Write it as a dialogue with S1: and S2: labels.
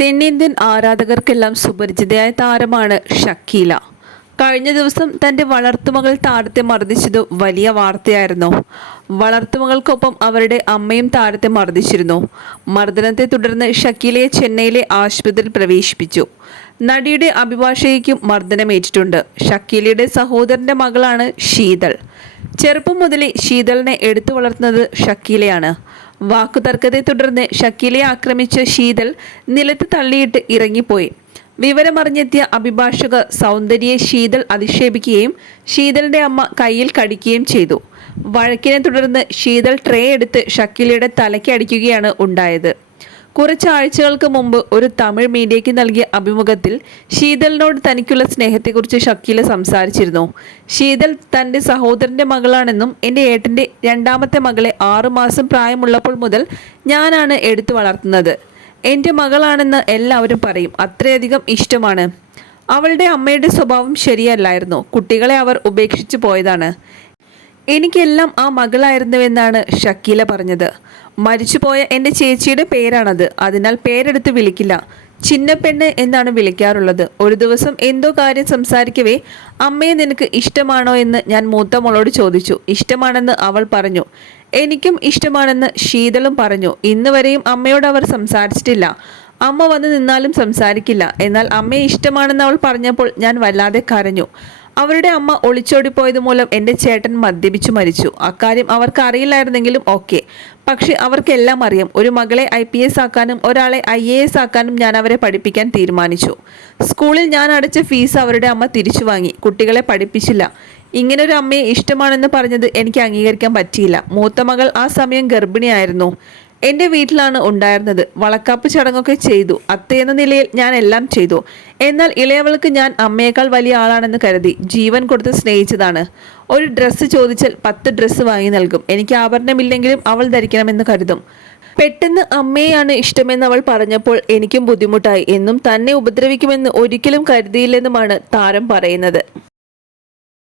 S1: തെന്നിന്ത്യൻ ആരാധകർക്കെല്ലാം സുപരിചിതയായ താരമാണ് ഷക്കീല. കഴിഞ്ഞ ദിവസം തന്റെ വളർത്തുമകൾ താരത്തെ മർദ്ദിച്ചത് വലിയ വാർത്തയായിരുന്നു. വളർത്തുമകൾക്കൊപ്പം അവരുടെ അമ്മയും താരത്തെ മർദ്ദിച്ചിരുന്നു. മർദ്ദനത്തെ തുടർന്ന് ഷക്കീലയെ ചെന്നൈയിലെ ആശുപത്രിയിൽ പ്രവേശിപ്പിച്ചു. നടിയുടെ അഭിഭാഷകയ്ക്കും മർദ്ദനമേറ്റിട്ടുണ്ട്. ഷക്കീലയുടെ സഹോദരന്റെ മകളാണ് ശീതൾ. ചെറുപ്പം മുതലേ ശീതളിനെ എടുത്തു വളർത്തുന്നത് ഷക്കീലയാണ്. വാക്കുതർക്കത്തെ തുടർന്ന് ഷക്കീലയെ ആക്രമിച്ച ശീതൾ നിലത്ത് തള്ളിയിട്ട് ഇറങ്ങിപ്പോയി. വിവരമറിഞ്ഞെത്തിയ അഭിഭാഷക സൗന്ദര്യയെ ശീതൾ അധിക്ഷേപിക്കുകയും ശീതളിന്റെ അമ്മ കയ്യിൽ കടിക്കുകയും ചെയ്തു. വഴക്കിനെ തുടർന്ന് ശീതൾ ട്രേ എടുത്ത് ഷക്കീലയുടെ തലയ്ക്ക് അടിക്കുകയാണ് ഉണ്ടായത്. കുറച്ച് ആഴ്ചകൾക്ക് മുമ്പ് ഒരു തമിഴ് മീഡിയയ്ക്ക് നൽകിയ അഭിമുഖത്തിൽ ശീതലിനോട് തനിക്കുള്ള സ്നേഹത്തെക്കുറിച്ച് ഷക്കീല സംസാരിച്ചിരുന്നു. ശീതൽ തന്റെ സഹോദരന്റെ മകളാണെന്നും എന്റെ ഏട്ടന്റെ രണ്ടാമത്തെ മകളെ ആറുമാസം പ്രായമുള്ളപ്പോൾ മുതൽ ഞാനാണ് എടുത്തു വളർത്തുന്നത്. എന്റെ മകളാണെന്ന് എല്ലാവരും പറയും. അത്രയധികം ഇഷ്ടമാണ്. അവളുടെ അമ്മയുടെ സ്വഭാവം ശരിയല്ലായിരുന്നു. കുട്ടികളെ അവർ ഉപേക്ഷിച്ചു പോയതാണ്. എനിക്കെല്ലാം ആ മകളായിരുന്നുവെന്നാണ് ഷക്കീല പറഞ്ഞത്. മരിച്ചുപോയ എന്റെ ചേച്ചിയുടെ പേരാണത്. അതിനാൽ പേരെടുത്ത് വിളിക്കില്ല. ചിന്നപ്പെണ്ണ് എന്നാണ് വിളിക്കാറുള്ളത്. ഒരു ദിവസം എന്തോ കാര്യം സംസാരിക്കവേ അമ്മയെ നിനക്ക് ഇഷ്ടമാണോ എന്ന് ഞാൻ മൂത്ത മോളോട് ചോദിച്ചു. ഇഷ്ടമാണെന്ന് അവൾ പറഞ്ഞു. എനിക്കും ഇഷ്ടമാണെന്ന് ശീതളും പറഞ്ഞു. ഇന്ന് വരെയും അമ്മയോട് അവർ സംസാരിച്ചിട്ടില്ല. അമ്മ വന്ന് നിന്നാലും സംസാരിക്കില്ല. എന്നാൽ അമ്മയെ ഇഷ്ടമാണെന്ന് അവൾ പറഞ്ഞപ്പോൾ ഞാൻ വല്ലാതെ കരഞ്ഞു. അവരുടെ അമ്മ ഒളിച്ചോടിപ്പോയത് മൂലം എന്റെ ചേട്ടൻ മദ്യപിച്ചു മരിച്ചു. അക്കാര്യം അവർക്ക് അറിയില്ലായിരുന്നെങ്കിലും ഓക്കെ. പക്ഷെ അവർക്കെല്ലാം അറിയാം. ഒരു മകളെ ഐ പി എസ് ആക്കാനും ഒരാളെ ഐ എ എസ് ആക്കാനും ഞാൻ അവരെ പഠിപ്പിക്കാൻ തീരുമാനിച്ചു. സ്കൂളിൽ ഞാൻ അടച്ച ഫീസ് അവരുടെ അമ്മ തിരിച്ചു വാങ്ങി. കുട്ടികളെ പഠിപ്പിച്ചില്ല. ഇങ്ങനൊരു അമ്മയെ ഇഷ്ടമാണെന്ന് പറഞ്ഞത് എനിക്ക് അംഗീകരിക്കാൻ പറ്റിയില്ല. മൂത്ത മകൾ ആ സമയം ഗർഭിണിയായിരുന്നു. എന്റെ വീട്ടിലാണ് ഉണ്ടായിരുന്നത്. വളക്കാപ്പ് ചടങ്ങൊക്കെ ചെയ്തു. അത്തയെന്ന നിലയിൽ ഞാൻ എല്ലാം ചെയ്തു. എന്നാൽ ഇളയവൾക്ക് ഞാൻ അമ്മയേക്കാൾ വലിയ ആളാണെന്ന് കരുതി ജീവൻ കൊടുത്ത് സ്നേഹിച്ചതാണ്. ഒരു ഡ്രസ്സ് ചോദിച്ചാൽ പത്ത് ഡ്രസ്സ് വാങ്ങി നൽകും. എനിക്ക് ആഭരണമില്ലെങ്കിലും അവൾ ധരിക്കണമെന്ന് കരുതും. പെട്ടെന്ന് അമ്മയെയാണ് ഇഷ്ടമെന്ന് അവൾ പറഞ്ഞപ്പോൾ എനിക്കും ബുദ്ധിമുട്ടായി. എന്നും തന്നെ ഉപദ്രവിക്കുമെന്ന് ഒരിക്കലും കരുതിയില്ലെന്നുമാണ് താരം പറയുന്നത്.